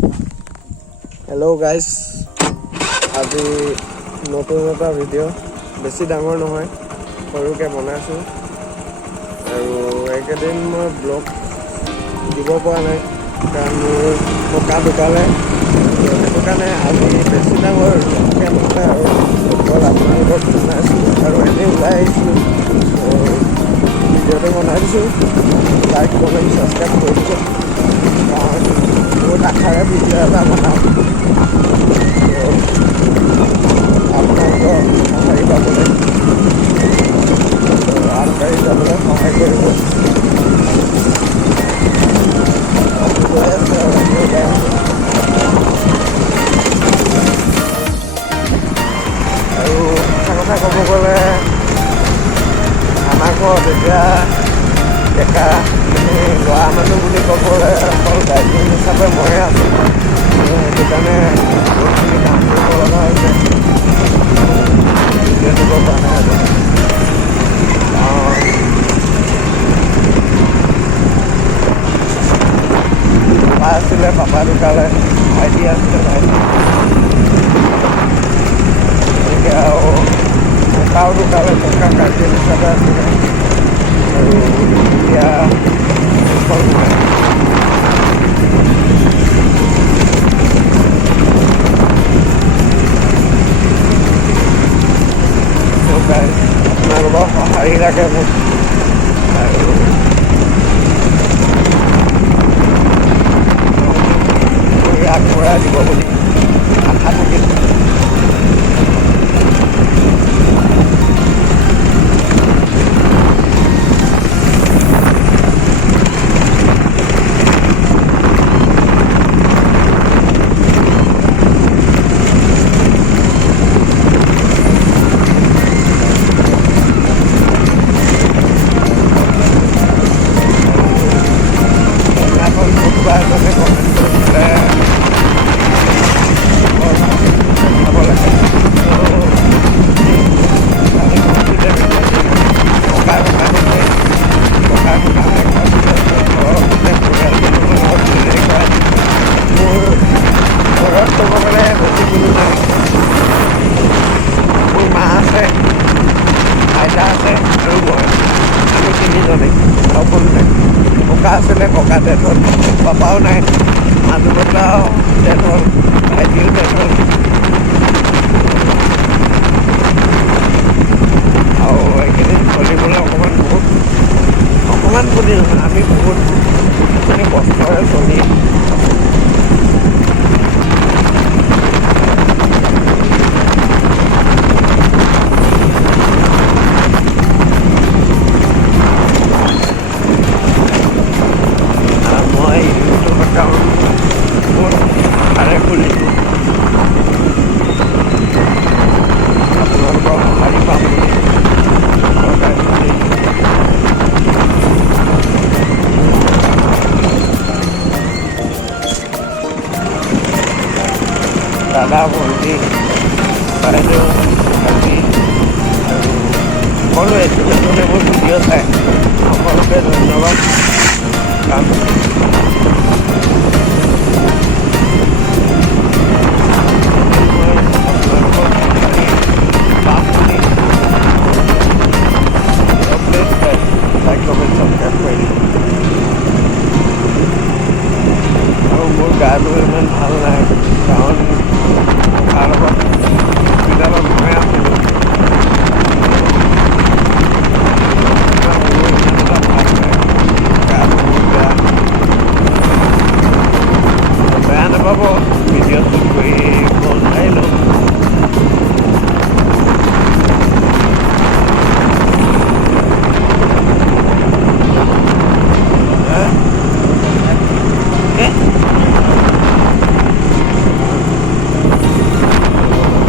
Hello' guys, আজি নতুন এটা ভিডিঅ' বেছি ডাঙৰ নহয়, সৰুকৈ বনাইছোঁ। আৰু এইকেইদিন মই ব্লগ দিব পৰা নাই কাৰণ মোৰ ককা ঢুকালে। সেইটো কাৰণে আজি বেছি ডাঙৰ ব্লগকৈ নহয় আৰু অকল আপোনালোকক বনাইছোঁ আৰু এনেই ওলাই আহিছোঁ। ভিডিঅ'টো বনাই দিছোঁ, লাইক কমেণ্ট ছাবস্ক্ৰাইব কৰি দিব কাৰণ বহুত আশাৰে ভিডিঅ' এটা বনাওঁ। আপোনালোকৰ সঁহাৰি পাবলৈ আগবাঢ়ি যাবলৈ সহায় কৰিব। গৈ আছে আৰু আমি ওলাই আছোঁ। আৰু এটা কথা ক'ব গ'লে আমাৰ ঘৰত এতিয়া ডেকা ল'ৰা মানুহ বুলি ক'বলৈ অকল গাৰ্জেন হিচাপে ময়ে আছোঁ। সেইটো কাৰণে বহুতখিনি কাম কৰিব লগা হৈছে। ভিডিঅ' দিব পৰা নাই পাপা আছিলে, পাপা ঢুকালে, ভাইটি আছিলে, ভাইটি এনেকৈ আৰু ককাও ঢুকালে, ককা গাৰ্জেন হিচাপে আছিলে আৰু এতিয়া আপোনালোকৰ সঁহাৰি লাগে মোক আৰু আগবঢ়াই দিব বুলি আশা থাকিল। মোৰ মা আছে, আইতা আছে আৰু মই, আমি তিনিজনেই আৰু কোনো নাই। ককা আছিলে, ককা ডেথ হ'ল, পাপাও নাই, মানুহ বতাও ডেথ হ'ল, ভাইটিও ডেথ হ'ল। আৰু এইকেইদিন চলিবলৈ অকণমান বুলি নহয়, আমি বহুতখিনি কষ্টৰে চলি মই ইউটিউব একাউণ্ট বহুত আশাৰে খুলিছোঁ। আপোনালোকৰ সঁহাৰি পাম বুলি দাদা, ভণ্টি, বাইদেউ, ভাইটি আৰু সকলোৱে যোনে যোনে মোৰ ভিডিঅ' চায় সকলোকে ধন্যবাদ। কাৰণ লাইক কমেণ্ট ছাবস্ক্ৰাইব কৰি দিব। আৰু মোৰ গাটো ইমান ভাল নাই কাৰণ ককাৰ লগত হস্পিটেলত মই আছিলোঁ। বেয়া নাপাব, ভিডিঅ' শ্বুট কৰি আহিলোঁ।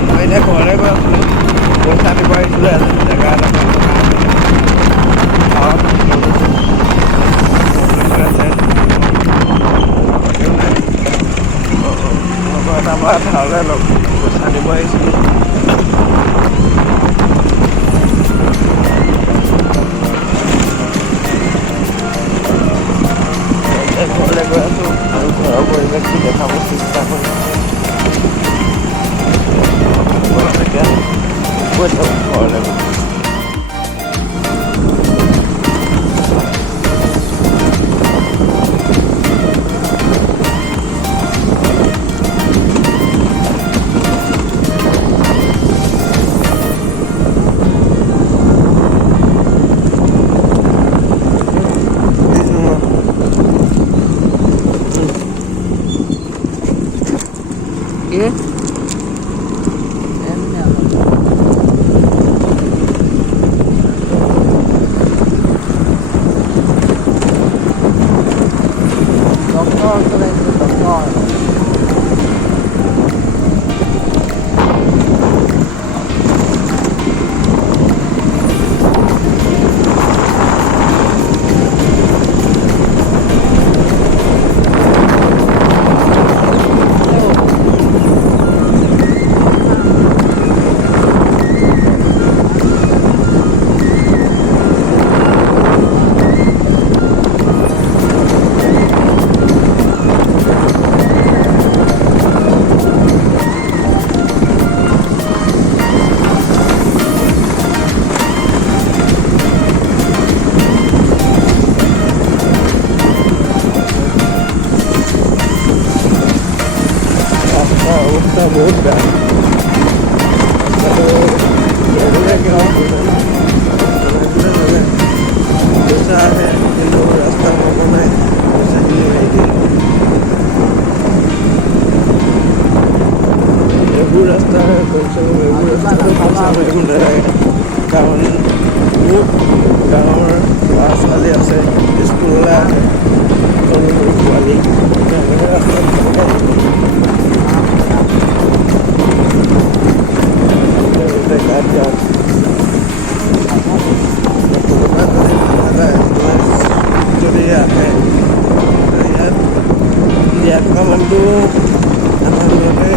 মই এতিয়া ঘৰলৈ গৈ আছিলোঁ, পইচা দিব আহিছিলোঁ এজন জেগা এটা তাৰপৰা ধাৰলৈ পইচা দিব আহিছিলোঁ। ঘৰলৈ গৈ আছোঁ আৰু ঘৰৰ পৰিৱেশটো দেখাব চেষ্টা কৰিম। এতিয়া গৈ থাকোঁ ঘৰলৈ। অৱস্থা বহুত বেয়া। পইচা আহে কিন্তু ৰাস্তা নবনাই, পইচাখিনি মাৰি দিয়ে। এইবোৰ ৰাস্তা কৈছোঁ, এইবোৰ ৰাস্তাটো পইচা মাৰিব নালাগে। কাৰণ বহুত গাঁৱৰ ল'ৰা ছোৱালী আছে, স্কুললৈ আহে, সৰু সৰু পোৱালি, তেওঁলোকে ৰাস্তাত গাত গাত কোনোবা যদি নাযায়, যদি আহে ইয়াত থকা মানুহটো আমাৰ ঘৰতে